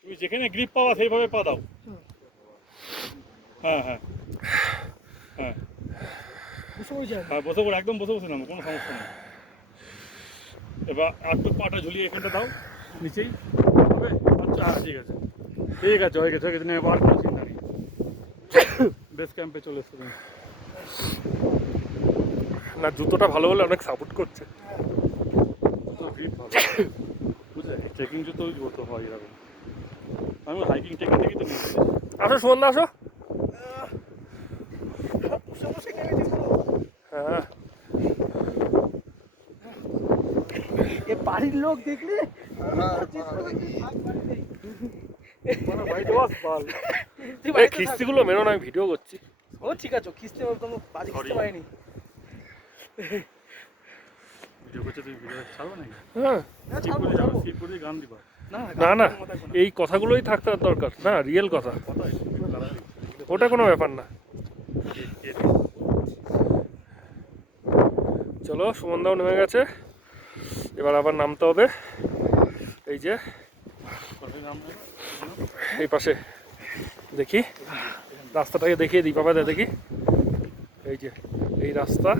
তুমি যেখানে গ্রিপ পাওয়া সেইভাবে পা দাও। হ্যাঁ হ্যাঁ হ্যাঁ হ্যাঁ, বসে পড়ো, একদম বসে বসে নামো, কোনো সমস্যা নেই। এবার একটু পাটা ঝুলিয়ে এখানটা দাও নিচেই হবে। আচ্ছা হ্যাঁ ঠিক আছে ঠিক আছে, হয়ে গেছে হয়ে গেছে, নেমে আর কোনো চিন্তা নেই। বেস ক্যাম্পে চলে এসছো তুমি। না জুতোটা ভালো হলে অনেক সাপোর্ট করছে। গ্রিপ ভালো বুঝলে, ট্রেকিং জুতো জুতো হয় এরকম। আমি হাইকিং ট্রেকিং থেকেই তো নিয়ে এসেছি। আসো সুমন আসো। হ্যাঁ বাড়ির লোক দেখলে বাড়িতে বাস বল। এই খিস্তিগুলো মেরো না, আমি ভিডিও করছি। ও ঠিক আছে, খিস্তে কোনো বাজে খিস্তে পাইনি। ভিডিও করছে, তুমি ভিডিও ছাড়বে নাকি? হ্যাঁ স্কিপ করে যাবে, স্কিপ করে গান দিবা। না না, এই কথাগুলোই থাকতে দরকার না, রিয়েল কথা, ওটা কোনো ব্যাপার না। চলো সুমনদাও নেমে গেছে, এবার আবার নামতে হবে। এই যে এই পাশে দেখি রাস্তাটাকে দেখিয়ে দিই বাবা, দেখি এই যে এই রাস্তা,